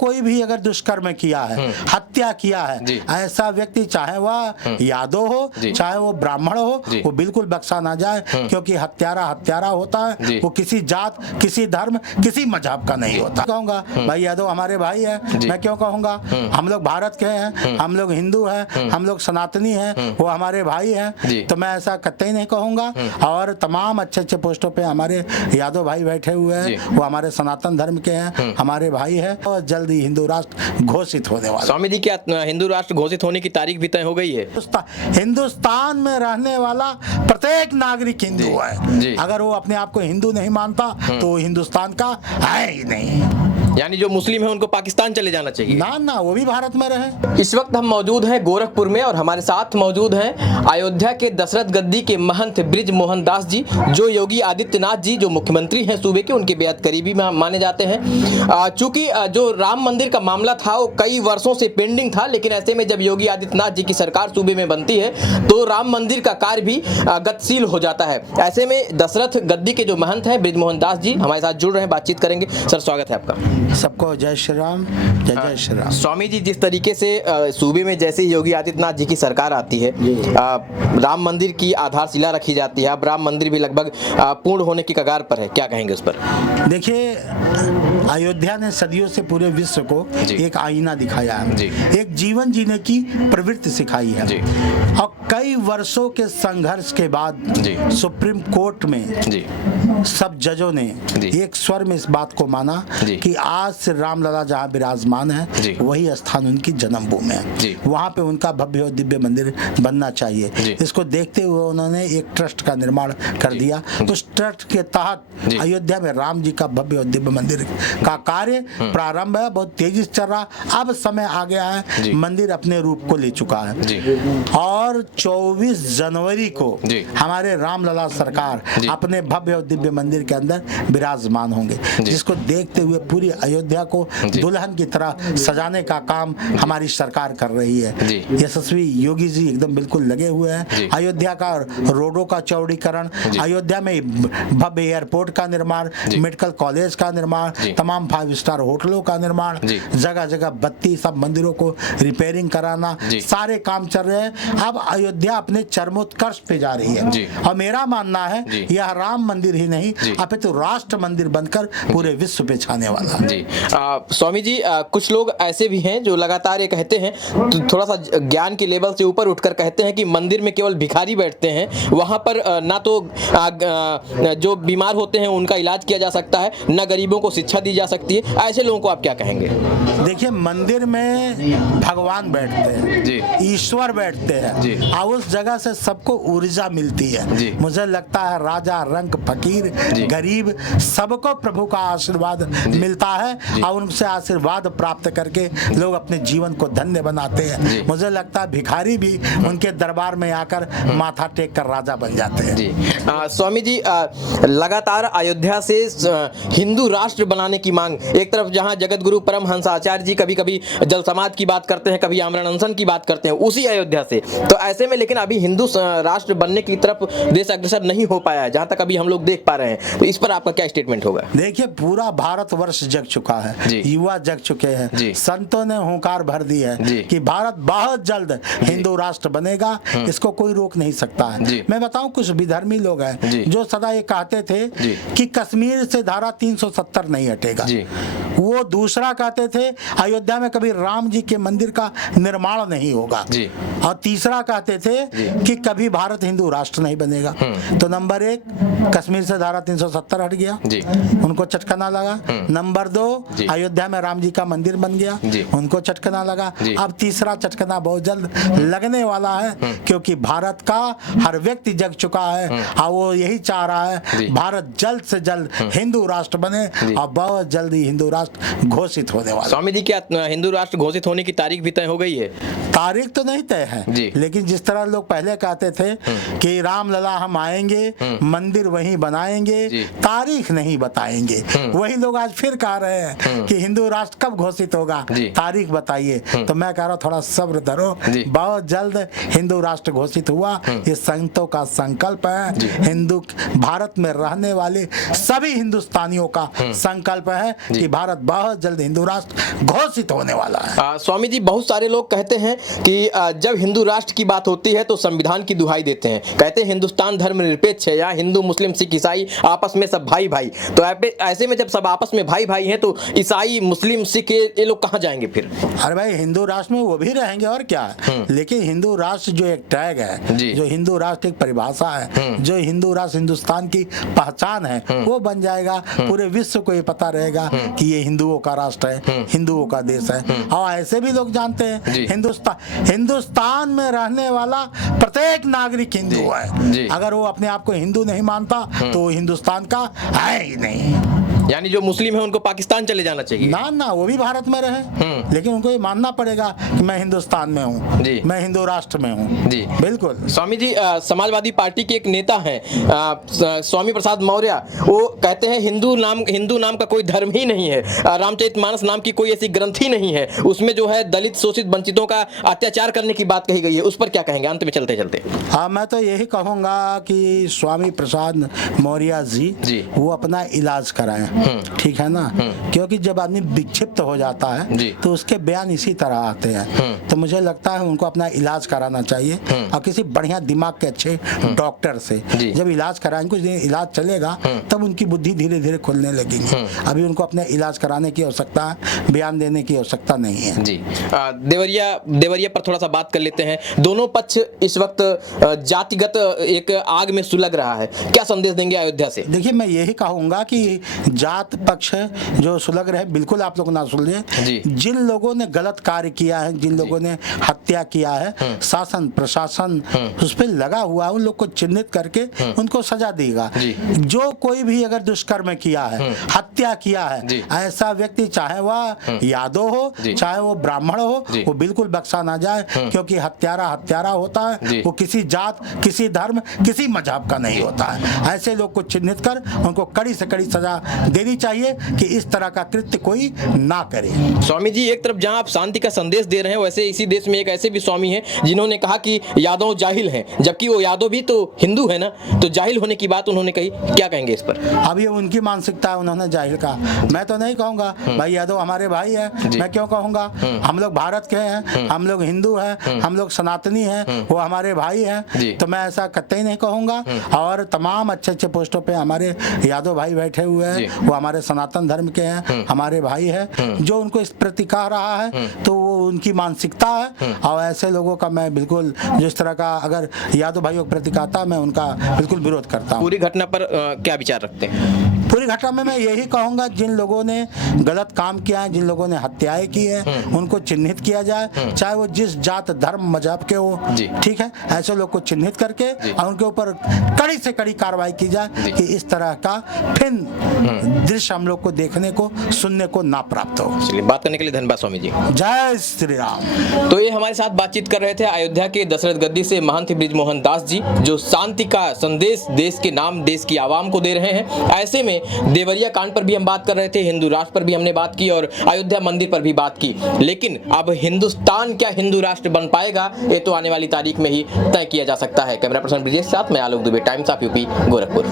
कोई भी अगर दुष्कर्म किया है, हत्या किया है, ऐसा व्यक्ति चाहे वह यादव हो चाहे वो ब्राह्मण हो, वो बिल्कुल बख्शा ना जाए, क्योंकि हत्यारा हत्यारा होता है, वो किसी जात, किसी धर्म, किसी मजहब का नहीं होता। कहूंगा भाई यादव हमारे भाई है, मैं क्यों कहूंगा, हम लोग भारत के हैं, हम लोग हिंदू हैं, हम लोग सनातनी हैं, वो हमारे भाई हैं, तो मैं ऐसा कतई नहीं कहूंगा। और तमाम अच्छे अच्छे पोस्टों पे हमारे यादव भाई बैठे हुए हैं, वो हमारे सनातन धर्म के हैं, हमारे भाई हैं, और जल्द ही हिंदू राष्ट्र घोषित होने वाला। स्वामी जी, क्या हिंदू राष्ट्र घोषित होने की तारीख भी तय हो गई है? हिंदुस्तान में रहने वाला प्रत्येक नागरिक हिंदू है। अगर वो अपने आप को हिंदू नहीं मानता तो वो हिंदुस्तान का है ही नहीं। यानी जो मुस्लिम है उनको पाकिस्तान चले जाना चाहिए? ना ना, वो भी भारत में रहे। इस वक्त हम मौजूद हैं गोरखपुर में और हमारे साथ मौजूद हैं अयोध्या के दशरथ गद्दी के महंत ब्रिज मोहन दास जी, जो योगी आदित्यनाथ जी जो मुख्यमंत्री हैं सूबे के, उनके बेहद करीबी माने जाते हैं। चूंकि जो राम मंदिर का मामला था वो कई वर्षों से पेंडिंग था, लेकिन ऐसे में जब योगी आदित्यनाथ जी की सरकार सूबे में बनती है तो राम मंदिर का कार्य भी गतिशील हो जाता है। ऐसे में दशरथ गद्दी के जो महंत हैं ब्रिज मोहन दास जी हमारे साथ जुड़ रहे हैं, बातचीत करेंगे। सर, स्वागत है आपका। सबको जय श्री राम, जय जय श्री राम। स्वामी जी, जिस तरीके से सूबे में जैसे योगी आदित्यनाथ जी की सरकार आती है, राम मंदिर की आधारशिला रखी जाती है, अब राम मंदिर भी लगभग पूर्ण होने की कगार पर है, क्या कहेंगे उस पर? देखिए, अयोध्या ने सदियों से पूरे विश्व को एक आईना दिखाया है, एक जीवन जीने की प्रवृत्ति सिखाई है, और कई वर्षों के संघर्ष के बाद सुप्रीम कोर्ट में सब जजों ने एक स्वर में इस बात को माना कि आज से रामलला जहाँ विराजमान है वही स्थान उनकी जन्मभूमि है, वहाँ पे उनका भव्य और दिव्य मंदिर बनना चाहिए। इसको देखते हुए उन्होंने एक ट्रस्ट का निर्माण कर दिया। उस ट्रस्ट के तहत अयोध्या में राम जी का भव्य और दिव्य मंदिर का कार्य प्रारंभ है, बहुत तेजी से चल रहा। अब समय आ गया है, मंदिर अपने रूप को ले चुका है, और 24 जनवरी को हमारे रामलला सरकार अपने भव्य और दिव्य मंदिर के अंदर विराजमान होंगे, जिसको देखते हुए पूरी अयोध्या को दुल्हन की तरह सजाने का काम हमारी सरकार कर रही है। यशस्वी योगी जी एकदम बिल्कुल लगे हुए हैं। अयोध्या का रोडों का चौड़ीकरण, अयोध्या में भव्य एयरपोर्ट का निर्माण, मेडिकल कॉलेज का निर्माण, तमाम 5 स्टार होटलों का निर्माण, जगह जगह बत्ती, सब मंदिरों को रिपेयरिंग कराना, सारे काम चल रहे हैं। अब अयोध्या अपने चरमोत्कर्ष पे जा रही है, और मेरा मानना है यह राम मंदिर ही नहीं अपितु राष्ट्र मंदिर बनकर पूरे विश्व पे छाने वाला है। स्वामी जी, कुछ लोग ऐसे भी हैं जो लगातार ये कहते हैं, तो थोड़ा सा ज्ञान के लेवल से ऊपर उठकर कहते हैं कि मंदिर में केवल भिखारी बैठते हैं, वहां पर ना तो जो बीमार होते हैं उनका इलाज किया जा सकता है, ना गरीबों को शिक्षा दी जा सकती है। ऐसे लोगों को आप क्या कहेंगे? देखिए, मंदिर में भगवान बैठते हैं, ईश्वर बैठते हैं, और उस जगह से सबको ऊर्जा मिलती है। मुझे लगता है राजा, रंक, फकीर, गरीब, सबको प्रभु का आशीर्वाद मिलता है, और उनसे आशीर्वाद प्राप्त करके लोग अपने जीवन को धन्य बनाते हैं। मुझे लगता है भिखारी भी उनके दरबार में आकर माथा टेक कर राजा बन जाते हैं। स्वामी जी, लगातार अयोध्या से हिंदू राष्ट्र बनाने की मांग, एक तरफ जहां जगत गुरु परमहंस आचार्य जी कभी कभी जल समाज की बात करते हैं, कभी आमरण अनशन की बात करते हैं उसी अयोध्या से, तो ऐसे में लेकिन अभी हिंदू राष्ट्र बनने की तरफ देश अग्रसर नहीं हो पाया है, जहां तक अभी हम लोग देख पा रहे हैं, तो इस पर आपका क्या स्टेटमेंट होगा? देखिए, पूरा भारतवर्ष जग चुका है, युवा जग चुके हैं, संतों ने हुंकार भर दी है कि भारत बहुत जल्द हिंदू राष्ट्र बनेगा, इसको कोई रोक नहीं सकता है। मैं बताऊं, कुछ विधर्मी लोग हैं जो सदा ये कहते थे कि कश्मीर से धारा 370 नहीं हटेगा, वो दूसरा कहते थे अयोध्या में कभी राम जी के मंदिर का निर्माण नहीं होगा, और तीसरा कहते थे कि कभी भारत हिंदू राष्ट्र नहीं बनेगा। तो नंबर 1, कश्मीर से धारा 370 हट गया, उनको चटकना लगा। नंबर 2, अयोध्या में राम जी का मंदिर बन गया, उनको चटकना लगा। अब तीसरा चटकना बहुत जल्द लगने वाला है, क्योंकि भारत का हर व्यक्ति जग चुका है, और वो यही चाह रहा है भारत जल्द से जल्द हिंदू राष्ट्र बने, और बहुत जल्द ही हिंदू राष्ट्र घोषित होने वाला। स्वामी जी, क्या हिंदू राष्ट्र घोषित होने की तारीख भी तय हो गई है? तारीख तो नहीं तय है, लेकिन जिस तरह लोग पहले कहते थे कि रामलला हम आएंगे, मंदिर वहीं बनाएंगे, तारीख नहीं बताएंगे, वही लोग आज फिर कह रहे हैं कि हिंदू राष्ट्र कब घोषित होगा, तारीख बताइए। तो मैं कह रहा हूँ थोड़ा सब्र धरो, बहुत जल्द हिंदू राष्ट्र घोषित हुआ। ये संतों का संकल्प है, हिंदू भारत में रहने वाले सभी हिंदुस्तानियों का संकल्प है कि भारत बहुत जल्द हिंदू राष्ट्र घोषित होने वाला है। स्वामी जी, बहुत सारे लोग कहते हैं कि जब हिंदू राष्ट्र की बात होती है तो संविधान की दुहाई देते हैं, कहते हैं हिंदुस्तान धर्मनिरपेक्ष है, या हिंदू मुस्लिम सिख ईसाई आपस में सब भाई भाई। तो ऐसे में जब सब आपस में भाई भाई हैं तो ईसाई मुस्लिम सिख ये लोग कहाँ जाएंगे फिर? अरे भाई, हिंदू राष्ट्र में वो भी रहेंगे और क्या। लेकिन हिंदू राष्ट्र जो एक टैग है, जो हिंदू राष्ट्र एक परिभाषा है, जो हिंदू राष्ट्र हिंदुस्तान की पहचान है, वो बन जाएगा। पूरे विश्व को ये पता रहेगा कि ये हिंदुओं का राष्ट्र है, हिंदुओं का देश है। और ऐसे भी लोग जानते हैं हिंदुस्तान में रहने वाला प्रत्येक नागरिक हिंदू है। अगर वो अपने आप को हिंदू नहीं मानता तो वो हिंदुस्तान का है ही नहीं। यानी जो मुस्लिम है उनको पाकिस्तान चले जाना चाहिए? ना, वो भी भारत में रहे, लेकिन उनको ये मानना पड़ेगा कि मैं हिंदुस्तान में हूँ, मैं हिंदू राष्ट्र में हूँ। जी बिल्कुल। स्वामी जी, समाजवादी पार्टी के एक नेता हैं स्वामी प्रसाद मौर्य, वो कहते हैं हिंदू नाम का कोई धर्म ही नहीं है, रामचरितमानस नाम की कोई ऐसी ग्रंथ ही नहीं है, उसमें जो है दलित शोषित वंचितों का अत्याचार करने की बात कही गई है। उस पर क्या कहेंगे अंत में चलते चलते? हाँ, मैं तो यही कहूँगा कि स्वामी प्रसाद मौर्य जी वो अपना इलाज कराएं, ठीक है ना। क्योंकि जब आदमी विक्षिप्त हो जाता है तो उसके बयान इसी तरह आते हैं। तो मुझे लगता है उनको अपना इलाज कराना चाहिए और किसी बढ़िया दिमाग के अच्छे डॉक्टर से जब इलाज कराएंगे, कुछ दिन इलाज चलेगा, तब उनकी बुद्धि धीरे धीरे खुलने लगेगी। अभी उनको अपने इलाज कराने की आवश्यकता है, बयान देने की आवश्यकता नहीं है। जी देवरिया पर थोड़ा सा बात कर लेते हैं। दोनों पक्ष इस वक्त जातिगत एक आग में सुलग रहा है, क्या संदेश देंगे अयोध्या से? देखिए, मैं यही कहूंगा कि जात पक्ष जो सुलग रहे, बिल्कुल आप लोग ना सुलझे। जिन लोगों ने गलत कार्य किया है, जिन लोगों ने हत्या किया है, शासन प्रशासन उस पर लगा हुआ है, उन लोग को चिन्हित करके उनको सजा देगा। जो कोई भी अगर दुष्कर्म किया है, हत्या किया है, ऐसा व्यक्ति चाहे वह यादव हो चाहे वो ब्राह्मण हो, वो बिल्कुल बख्शा ना जाए। क्योंकि हत्यारा होता है, वो किसी जात, किसी धर्म, किसी मजहब का नहीं होता है। ऐसे लोग को चिन्हित कर उनको कड़ी से कड़ी सजा देनी चाहिए कि इस तरह का कृत्य कोई ना करे। स्वामी जी, एक तरफ जहां आप शांति का संदेश दे रहे हैं, वैसे इसी देश में एक ऐसे भी स्वामी हैं जिन्होंने कहा कि यादव जाहिल हैं, जबकि वो यादव भी तो हिंदू है ना, तो जाहिल होने की बात उन्होंने कही। क्या कहेंगे इस पर? अब ये उनकी मानसिकता है, उन्होंने जाहिल कहा, मैं तो नहीं कहूँगा। भाई यादव हमारे भाई है, मैं क्यों कहूँगा? हम लोग भारत के हैं, हम लोग हिंदू हैं, हम लोग सनातनी हैं, वो हमारे भाई हैं, तो मैं ऐसा कतई नहीं कहूँगा। और तमाम अच्छे पोस्टों पे हमारे यादव भाई बैठे हुए हैं, वो हमारे सनातन धर्म के हैं, हमारे भाई हैं। जो उनको इस प्रति कह रहा है तो वो उनकी मानसिकता है। और ऐसे लोगों का मैं बिल्कुल, जिस तरह का अगर यादव भाइयों के प्रति कहता, मैं उनका बिल्कुल विरोध करता हूँ। पूरी घटना पर क्या विचार रखते हैं? पूरी घटना में मैं यही कहूँगा, जिन लोगों ने गलत काम किया है, जिन लोगों ने हत्याएं की है, उनको चिन्हित किया जाए, चाहे वो जिस जात धर्म मजहब के हो, ठीक है। ऐसे लोग को चिन्हित करके और उनके ऊपर कड़ी से कड़ी कार्रवाई की जाए कि इस तरह का फिर दृश्य हम लोग को देखने को, सुनने को ना प्राप्त हो। चलिए, बात करने के लिए धन्यवाद स्वामी जी। जय श्री राम। तो ये हमारे साथ बातचीत कर रहे थे अयोध्या के दशरथ गद्दी से महंत बृजमोहन दास जी, जो शांति का संदेश देश के नाम, देश की आवाम को दे रहे हैं। ऐसे में देवरिया कांड पर भी हम बात कर रहे थे, हिंदू राष्ट्र पर भी हमने बात की और अयोध्या मंदिर पर भी बात की। लेकिन अब हिंदुस्तान क्या हिंदू राष्ट्र बन पाएगा, ये तो आने वाली तारीख में ही तय किया जा सकता है। कैमरा पर्सन ब्रिजेश के साथ मैं Alok Dubey, Times of UP, Gorakhpur.